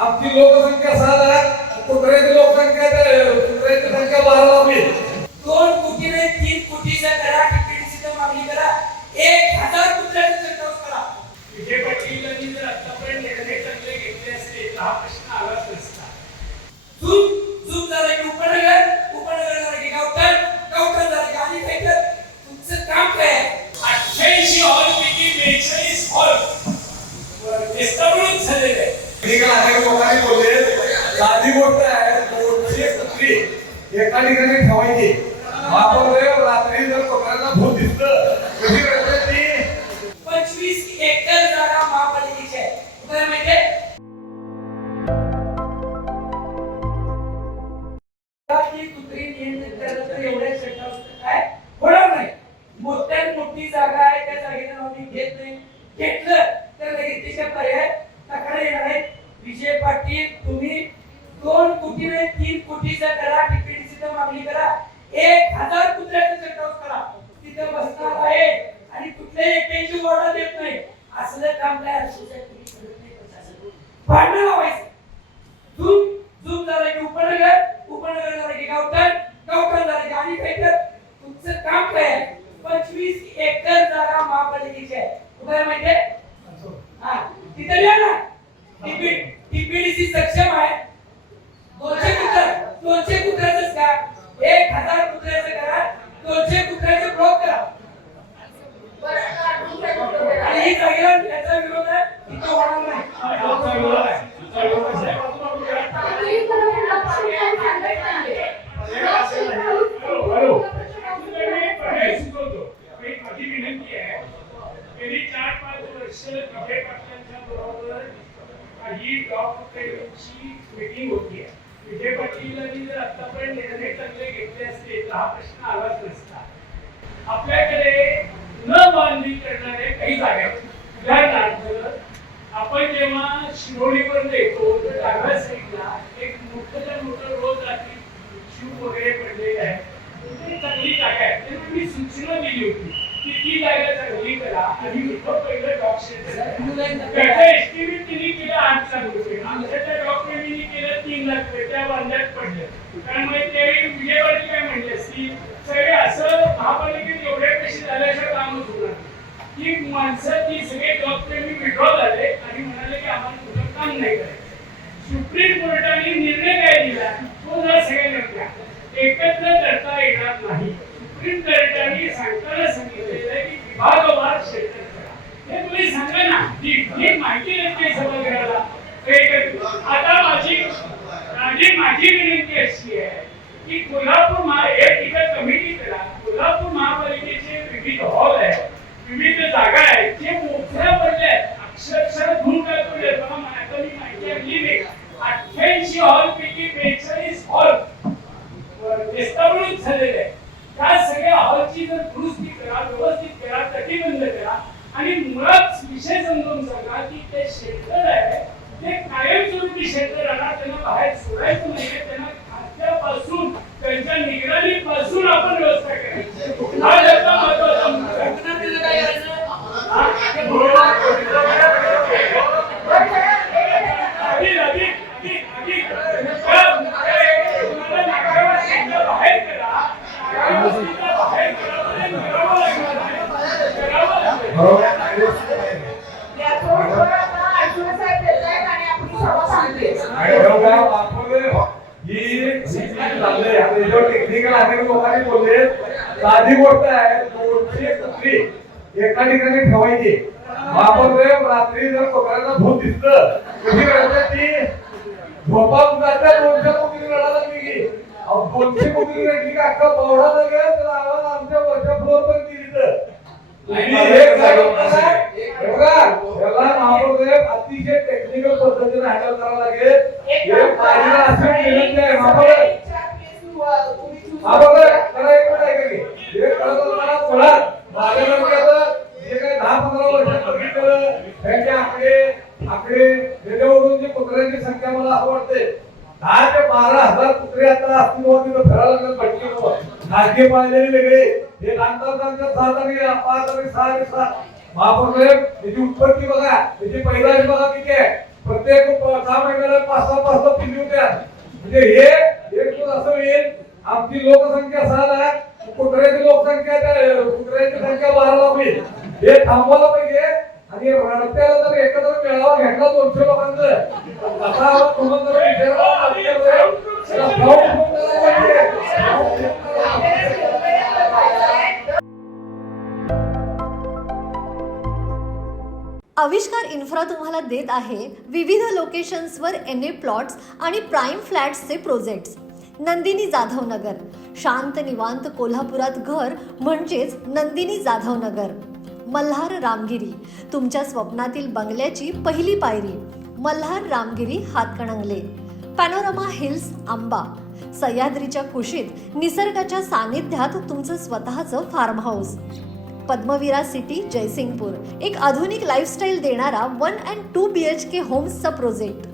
आमची लोकसंख्या 6,00,000, कुत्र्याची लोकसंख्या कुत्र्याची संख्या 12,000. 2 कोटी नाही 3 कोटीचा करा, टीपीडीसीची मागणी करा, 1,000 कुत्र्याचा सेटअप करा. विजय पाटीलांनी जर आतापर्यंत निर्णय चांगले घेतले असते तर हा प्रश्न आलाच नसता. झूम झाला की उपनगर झाला की गावठाण झाला की आणि काय तर तुमचं काम काय आहे? 88 हॉल पैकी 42 हॉल एस्टॅब्लिश झालेले आहे. अनेक लोकांनी बोलले साधी गोष्ट आहे, 200 कुत्री एका ठिकाणी ठेवायची. आपण रात्री जर कोकणाला भूत दिसलं कशी करते ती 25 एकर जागा महापालिकेची आहे. तुम्हाला माहिती आहे की कुत्री नियंत्रित करायला तर एवढ्या सेटअप काय होणार नाही. मोठ्यात मोठी जागा आहे, त्या जागेला आम्ही घेत नाही. घेतलं तर लगेच त्याच्या पर्याय तक्रार येणार आहे. विजय पाटील तुम्ही 2 कोटी नाही 3 कोटीचा करा, टीपीडीसीची मागणी करा, 1,000 कुत्र्याचा सेटअप करा. तिथे बसणार आहे आणि कुठल्याही एकेची वाढा देत नाही. असलं काम काय सोसायटी करत नाही. प्रशासन भांडण लावायचं. झूम झाला की उपनगर झाला की गावठाण झाला की आणि काय तर तुमचं काम काय आहे? 25 एकर जागा महापालिकेची आहे. तुम्हाला माहिती आहे? हा तिथे या ना. टीपीडीसी सक्षम आहे. 200 कुत्र्याचंच का 1,000 कुत्र्याचं करा, 200 कुत्र्याचे ब्लॉक करा. आणि ही जागेला याचा विरोध आहे, इथं होणार नाही. मीटिंग होती. विजय पाटीलांनी जर आतापर्यंत निर्णय चांगले घेतले असते तर हा प्रश्न आलाच नसता. आपल्याकडे न बांधणी करणारे काही जागा आहेत. उदाहरणार्थ आपण जेव्हा शिरोलीवर येतो तर डाव्या साईडला एक मोठं रोड रात्री शिव वगैरे पडलेले आहे. चांगली जागा आहे. तेव्हा मी सूचना दिली होती की ती जागा चांगली करा आणि इथं पहिलं डॉग शेल्टर त्याचा एस्टिमेट तिने केलं 8 लाख रुपये. आमच्या त्या डॉक्टरांनी केलं 3 लाख रुपये. त्या वांद्यात पडले. कारण मग त्यावेळी विजयवाडी काय म्हणले की सगळे असं महापालिकेत एवढे पैसे झाल्याशिवाय कामच होणार. ती माणसं ती सगळे डॉक्टरांनी विड्रॉ झाले आणि म्हणाले की आम्हाला कुठं काम नाही करायचं. सुप्रीम कोर्टाने निर्णय काय दिला तो जर सगळ्यांना एकत्र करता येणार नाही. सुप्रीम कोर्टाने सांगताना सांगितलेलं आहे की विभागवार शेल्टर करा. हे तुम्ही सांगा ना. ही माहिती नसते सभागृहाला. आता माझी विनंती अशी आहे की कोल्हापूर एक ठिकाण कमिटी करा. कोल्हापूर महापालिकेचे विविध हॉल आहे, विविध जागा आहेत, जे मोठ्या पडल्या अक्षरशः धूम टाकले. मला मी माहिती आणली 88 हॉल पैकी 42 हॉल एस्टॅब्लिश झालेले आहे. त्या सगळ्या हॉलची जर दुरुस्ती करा, व्यवस्थित करा, तटीबंद करा आणि मुळात विषय समजून सांगा की ते शेल्टर आहे ते कायमस्वरूपी शेल्टर राहणार. त्यांना बाहेर सोडायचं नाही. त्यांना खाद्यापासून त्यांच्या निगराणीपासून आपण व्यवस्था करायची. हा त्याचा महत्वाचा मुद्दा आहे. टेक्निकल अनेक लोकांनी बोलले साधी गोष्ट आहे, 200 कुत्री एका ठिकाणी ठेवायची. आपण रात्री जर कोकणाला भूत दिसलं कशी करते ती झोपावून जाते. 200 कुत्री रडायला लागली की 200 कुत्री रडली का अख्खा पावडा लागेल तर आवाज आमच्या वरच्या फ्लोर पण दिली. अतिशय टेक्निकल पद्धतीने हँडल करावं लागेल. कुत्र्यांची संख्या मला असं वाटते 10 ते 12,000 कुत्रे आता अस्तित्वात फिरायला लागले. भटके खाजगी पाळलेले वेगळे हे नांदरच्या 7 आणि 5 आणि 6 आणि 7 महापौर साहेब याची उत्पत्ती बघा, याची पैदाश बघा किती आहे. प्रत्येक 6 महिन्याला 5-6 पिल्ली होत्या. म्हणजे हे एक दिवस असं होईल आमची लोकसंख्या 6 लाख, कुत्र्याची कुत्र्याची संख्या 12 लाख होईल. हे थांबवायला पाहिजे. आणि रस्त्याला जर एकत्र मेळावा घेतला 200 लोकांचं कसा आवाज तुम्हाला जर आविष्कार इन्फ्रा तुम्हाला देत आहे विविध लोकेशन्सवर NA प्लॉट्स आणि प्राईम फ्लॅट्सचे प्रोजेक्ट्स. नंदिनी जाधव नगर, शांत निवांत कोल्हापुरात घर म्हणजेच नंदिनी जाधव नगर. मल्हार रामगिरी, तुमच्या स्वप्नातील बंगल्याची पहिली पायरी. मल्हार रामगिरी हातकणंगले. पॅनोरमा हिल्स आंबा, सह्याद्रीच्या कुशीत निसर्गाच्या सानिध्यात तुमचं स्वतःचं farm house. Padmavira city Jaysingpur, एक आधुनिक लाईफस्टाईल देणारा 1 and 2 BHK होम्सचा प्रोजेक्ट.